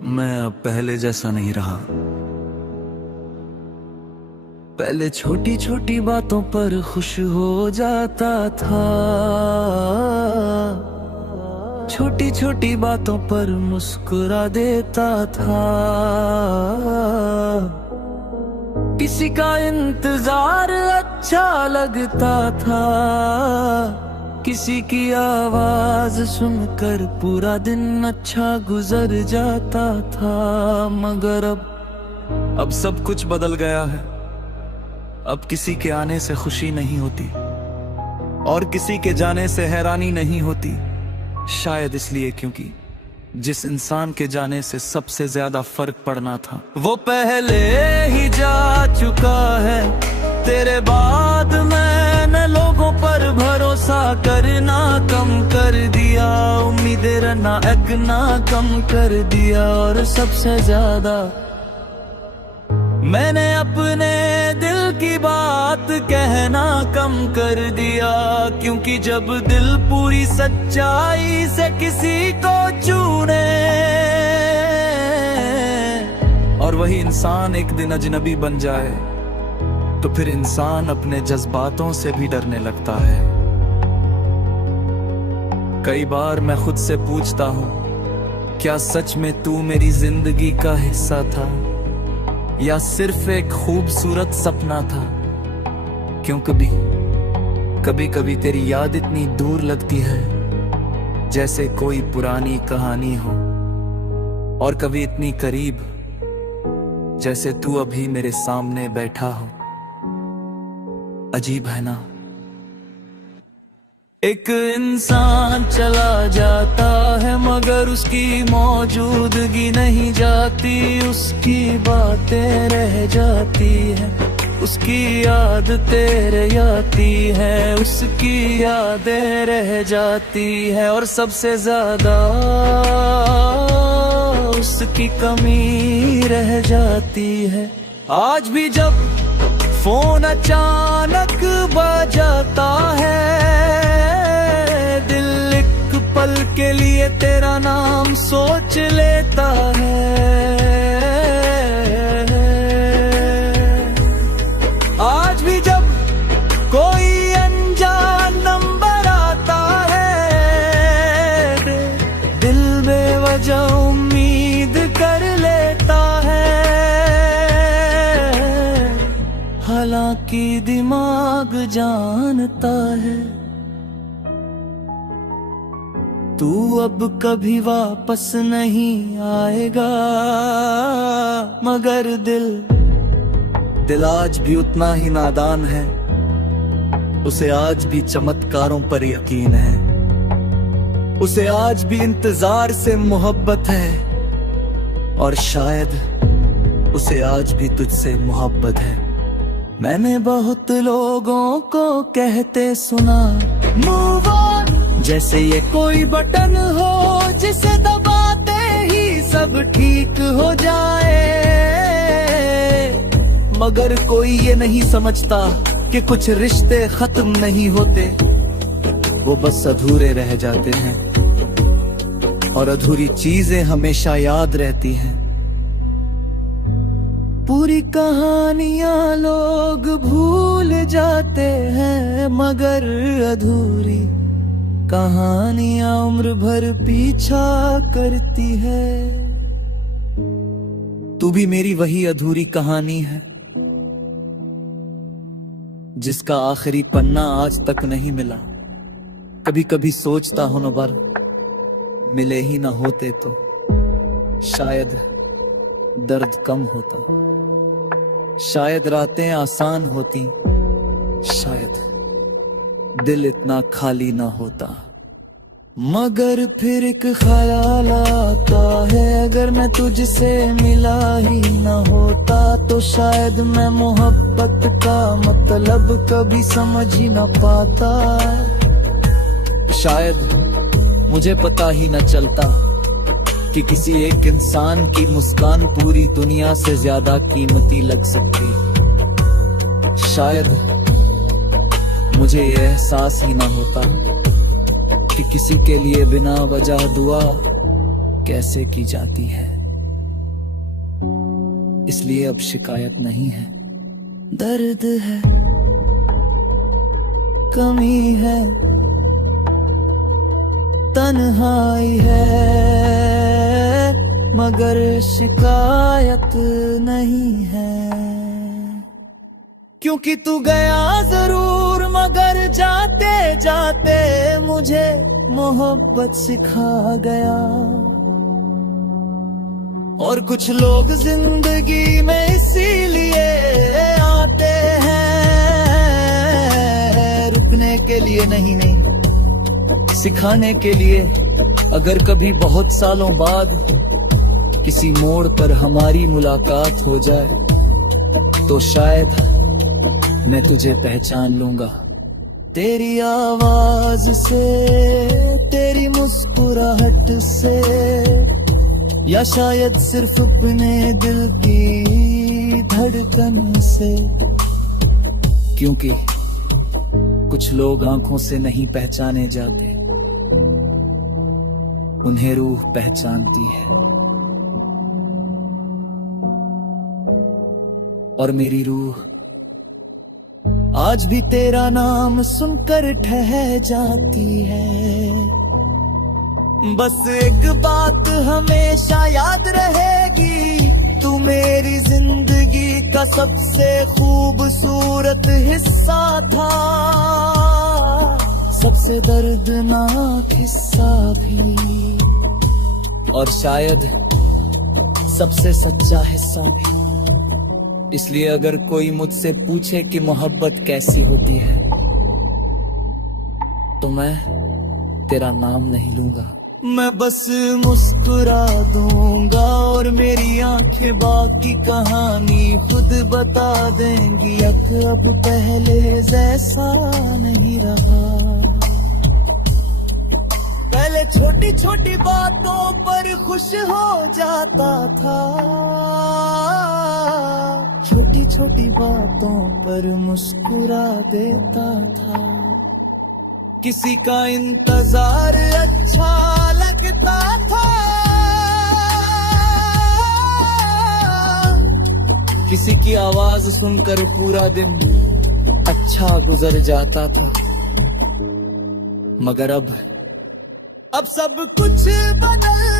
मैं अब पहले जैसा नहीं रहा। पहले छोटी छोटी बातों पर खुश हो जाता था, छोटी छोटी बातों पर मुस्कुरा देता था। किसी का इंतजार अच्छा लगता था, किसी की आवाज सुनकर पूरा दिन अच्छा गुजर जाता था। मगर अब सब कुछ बदल गया है। अब किसी के आने से खुशी नहीं होती और किसी के जाने से हैरानी नहीं होती। शायद इसलिए क्योंकि जिस इंसान के जाने से सबसे ज्यादा फर्क पड़ना था वो पहले ही जा चुका है। तेरे बाद मैंने लोगों पर भरोसा करना कम कर दिया, उम्मीदें रखना कम कर दिया। और सबसे ज्यादा मैंने अपने दिल की बात कहना कम कर दिया, क्योंकि जब दिल पूरी सच्चाई से किसी को चुने और वही इंसान एक दिन अजनबी बन जाए तो फिर इंसान अपने जज्बातों से भी डरने लगता है। कई बार मैं खुद से पूछता हूँ, क्या सच में तू मेरी जिंदगी का हिस्सा था या सिर्फ एक खूबसूरत सपना था? क्यों कभी कभी तेरी याद इतनी दूर लगती है जैसे कोई पुरानी कहानी हो, और कभी इतनी करीब जैसे तू अभी मेरे सामने बैठा हो। अजीब है ना, एक इंसान चला जाता है मगर उसकी मौजूदगी नहीं जाती, उसकी बातें रह जाती है, उसकी याद तेरे आती है, उसकी यादें रह जाती है। और सबसे ज्यादा उसकी कमी रह जाती है। आज भी जब फोन अचानक बजाता है, दिल एक पल के लिए तेरा नाम सोच लेता है। आज भी जब कोई अनजान नंबर आता है, दिल बेवजह उम्मीद कर लेता है। हालांकि दिमाग जानता है तू अब कभी वापस नहीं आएगा, मगर दिल आज भी उतना ही नादान है। उसे आज भी चमत्कारों पर यकीन है, उसे आज भी इंतजार से मोहब्बत है, और शायद उसे आज भी तुझसे मोहब्बत है। मैंने बहुत लोगों को कहते सुना, मूव ऑन जैसे ये कोई बटन हो जिसे दबाते ही सब ठीक हो जाए, मगर कोई ये नहीं समझता कि कुछ रिश्ते खत्म नहीं होते, वो बस अधूरे रह जाते हैं, और अधूरी चीजें हमेशा याद रहती हैं। पूरी कहानियां लोग भूल जाते हैं, मगर अधूरी कहानियां उम्र भर पीछा करती है। तू भी मेरी वही अधूरी कहानी है जिसका आखिरी पन्ना आज तक नहीं मिला। कभी कभी सोचता हूं न बार मिले ही ना होते तो शायद दर्द कम होता, शायद रातें आसान होती, शायद दिल इतना खाली ना होता। मगर फिर एक ख्याल आता है, अगर मैं तुझसे मिला ही ना होता तो शायद मैं मोहब्बत का मतलब कभी समझ ही ना पाता। शायद मुझे पता ही ना चलता कि किसी एक इंसान की मुस्कान पूरी दुनिया से ज्यादा कीमती लग सकती। शायद मुझे ये एहसास ही ना होता कि किसी के लिए बिना वजह दुआ कैसे की जाती है। इसलिए अब शिकायत नहीं है। दर्द है, कमी है, तन्हाई है, मगर शिकायत नहीं है। क्योंकि तू गया जरूर, मगर जाते जाते मुझे मोहब्बत सिखा गया। और कुछ लोग जिंदगी में इसीलिए आते हैं, रुकने के लिए नहीं, सिखाने के लिए। अगर कभी बहुत सालों बाद किसी मोड़ पर हमारी मुलाकात हो जाए, तो शायद मैं तुझे पहचान लूंगा। तेरी आवाज से, तेरी मुस्कुराहट से, या शायद सिर्फ अपने दिल की धड़कन से। क्योंकि कुछ लोग आंखों से नहीं पहचाने जाते, उन्हें रूह पहचानती है। और मेरी रूह आज भी तेरा नाम सुनकर ठहर जाती है। बस एक बात हमेशा याद रहेगी, तू मेरी जिंदगी का सबसे खूबसूरत हिस्सा था, सबसे दर्दनाक हिस्सा भी, और शायद सबसे सच्चा हिस्सा भी। इसलिए अगर कोई मुझसे पूछे कि मोहब्बत कैसी होती है, तो मैं तेरा नाम नहीं लूंगा। मैं बस मुस्कुरा दूंगा और मेरी आंखें बाकी कहानी खुद बता देंगी। अब पहले जैसा नहीं रहा, पहले छोटी छोटी बातों पर खुश हो जाता था, छोटी छोटी बातों पर मुस्कुरा देता था। किसी का इंतजार अच्छा लगता था, किसी की आवाज सुनकर पूरा दिन अच्छा गुजर जाता था। मगर अब सब कुछ बदल